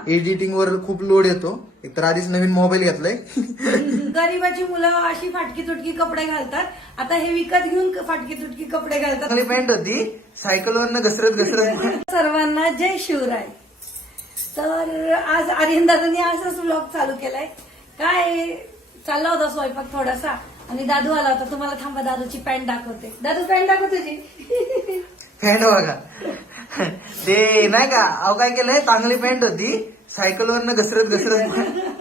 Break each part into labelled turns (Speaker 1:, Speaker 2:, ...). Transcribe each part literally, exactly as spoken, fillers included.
Speaker 1: Editing वर खूप load येतो. एक तर आधीच नवीन मोबाईल घेतलाय.
Speaker 2: गरीबाची मुलं अशी फाटकी तुटकी कपडे घालतात, आता हे विकत घेऊन फाटकी तुटकी कपडे घालतात.
Speaker 1: चांगली पॅन्ट होती, सायकल वरनं घसरत घसरत.
Speaker 2: सर्वांना जय शिवराय. तर आज आर्यन दादांनी असाच व्लॉग चालू केलाय. काय चालला होता स्वयंपाक थोडासा आणि दादू आला होता. तुम्हाला थांबा दादूची पॅन्ट दाखवते. दादू पॅन्ट दाखव तुझी.
Speaker 1: पॅन्ट बघा ते नाही का, अहो काय केलंय, चांगली पॅन्ट होती, सायकल वरनं घसरत घसरत.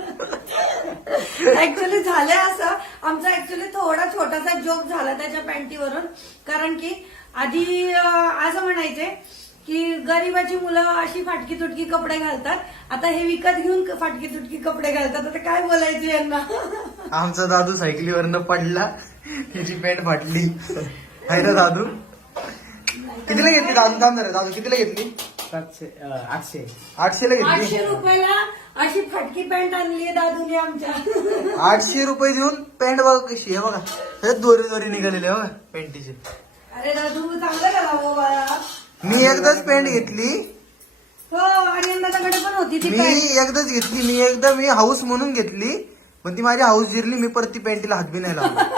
Speaker 2: ऍक्च्युली झालंय असं, आमचा ऍक्च्युली थोडा छोटासा जोक झाला त्याच्या पॅन्टीवरून. कारण की आधी असं म्हणायचे की गरीबाची मुलं अशी फाटकी तुटकी कपडे घालतात, आता हे विकत घेऊन फाटकी तुटकी कपडे घालतात. आता काय बोलायचं यांना.
Speaker 1: आमचा दादू सायकलीवरनं पडला, त्याची पॅन्ट फाटली. आहे ना दादू? कितीला घेतली दादू? थांब जरा, दादू कितीला घेतली?
Speaker 3: सातशे आठशे
Speaker 1: आठशेला घेतली.
Speaker 2: आठशे रुपयाला अशी फाटकी पॅन्ट आणली दादूने आमच्या.
Speaker 1: आठशे रुपये देऊन पॅन्ट बघा कशी आहे बघा. हे दोरी दोरी निघालेली आहे बघा पॅन्टीची.
Speaker 2: अरे दादू चांगलं झाला हो बाळा.
Speaker 1: मी एकदाच पॅन्ट घेतली.
Speaker 2: हो आणि दादाकडे पण होती ती
Speaker 1: मी
Speaker 2: पॅन्ट.
Speaker 1: एकदाच घेतली. मी एकदा मी हाऊस म्हणून घेतली, पण ती माझी हाऊस जिरली. मी परत ती पॅन्टीला हात बी नाही लावला.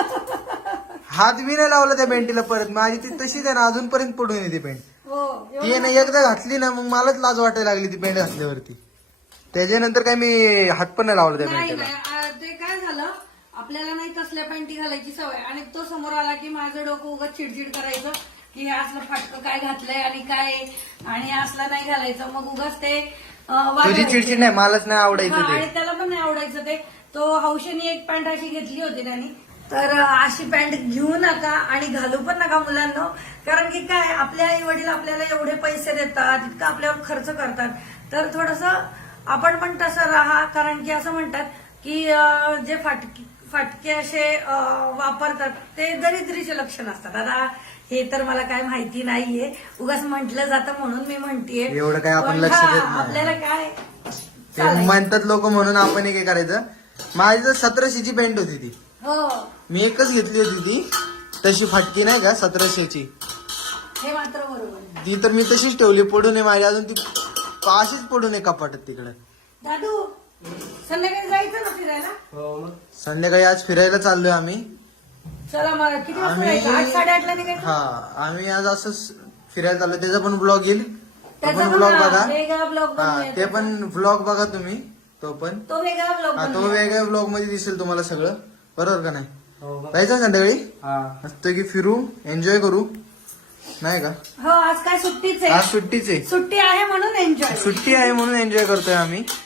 Speaker 1: हात बी नाही लावला त्या पॅन्टीला परत. माझी ती तशीच आहे ना, अजूनपर्यंत पडून येते पॅन्ट.
Speaker 2: हो
Speaker 1: ती ना एकदा घातली ना, मग मलाच लाज वाटायला लागली ती पॅन्ट घातल्यावरती. त्याच्यानंतर काय मी हात पण नाही लावला त्या
Speaker 2: नाही
Speaker 1: पॅन्टीला.
Speaker 2: नाही, आ, ते काय झालं, आपल्याला नाही तसल्या पॅन्टी घालायची सवय आणि तो समोर आला की माझं डोकं उगाच चिडचिड करायचं की हे असलं फाटकं काय घातलंय आणि काय, आणि असलं नाही घालायचं. मग उगाच ते अं,
Speaker 1: तुझी
Speaker 2: वागायचं.
Speaker 1: चिडचिड नाही, मलाच नाही आवडायचं
Speaker 2: हा,
Speaker 1: ते.
Speaker 2: आणि त्याला पण नाही आवडायचं ते. तो हौशेने एक पॅन्ट अशी घेतली होती त्यांनी. तर अशी पॅन्ट घेऊ नका आणि घालू पण नका मुलांना. कारण की काय, आपले आई वडील आपल्याला एवढे पैसे देतात, इतकं आपल्यावर खर्च करतात, तर थोडस आपण पण तसं राहा. कारण की असं म्हणतात की अं, जे फाटके फाटके असे अं, वापरतात ते दरिद्रीचे लक्षण असतात. आता हे तर मला काय माहिती नाहीये, उगाच म्हटलं जातं म्हणून मी म्हणतेय.
Speaker 1: एवढं काय आपण
Speaker 2: पण
Speaker 1: लक्ष
Speaker 2: हा,
Speaker 1: देत नाही.
Speaker 2: आपल्याला काय
Speaker 1: ते
Speaker 2: चालायचं.
Speaker 1: म्हणतात लोक म्हणून आपण एक करायचं. माझी तर सतराशेची पॅन्ट होती ती.
Speaker 2: हो
Speaker 1: मी एकच घेतली होती ती, तशी फाटकी नाही का सतराशेची.
Speaker 2: हे मात्र बरोबर.
Speaker 1: ती तर मी तशीच ठेवली पडून आहे माझी अजून. ती अशीच पडून आहे कपाटात तिकडे.
Speaker 2: दादू संध्याकाळी जायचं ना फिरायला.
Speaker 3: हो मग
Speaker 1: संध्याकाळी आज फिरायला चाललोय आम्ही.
Speaker 2: चला मग किती वाजता
Speaker 1: आम्ही
Speaker 2: जायचं? आठ साडेआठला निघायचं.
Speaker 1: हा आम्ही आज असंच फिरायला चाललोय. त्याचा पण ब्लॉग येईल, तो
Speaker 2: त्याचा
Speaker 1: पण
Speaker 2: पण
Speaker 1: ब्लॉग बघा.
Speaker 2: वेगळा ब्लॉग
Speaker 1: हा ते पण ब्लॉग बघा तुम्ही. तो पण
Speaker 2: तो वेगळा ब्लॉग
Speaker 1: हा तो वेगळ्या ब्लॉग मध्ये दिसेल तुम्हाला सगळं. बरोबर का नाही?
Speaker 3: हो मग
Speaker 1: जायचं संध्याकाळी
Speaker 3: हा
Speaker 1: मस्त की फिरू, एन्जॉय करू, नाही का?
Speaker 2: हो आज काय सुट्टीच
Speaker 1: आज
Speaker 2: आहे.
Speaker 1: सुट्टीच आहे.
Speaker 2: सुट्टी आहे म्हणून एन्जॉय.
Speaker 1: सुट्टी आहे म्हणून एन्जॉय करतोय आम्ही.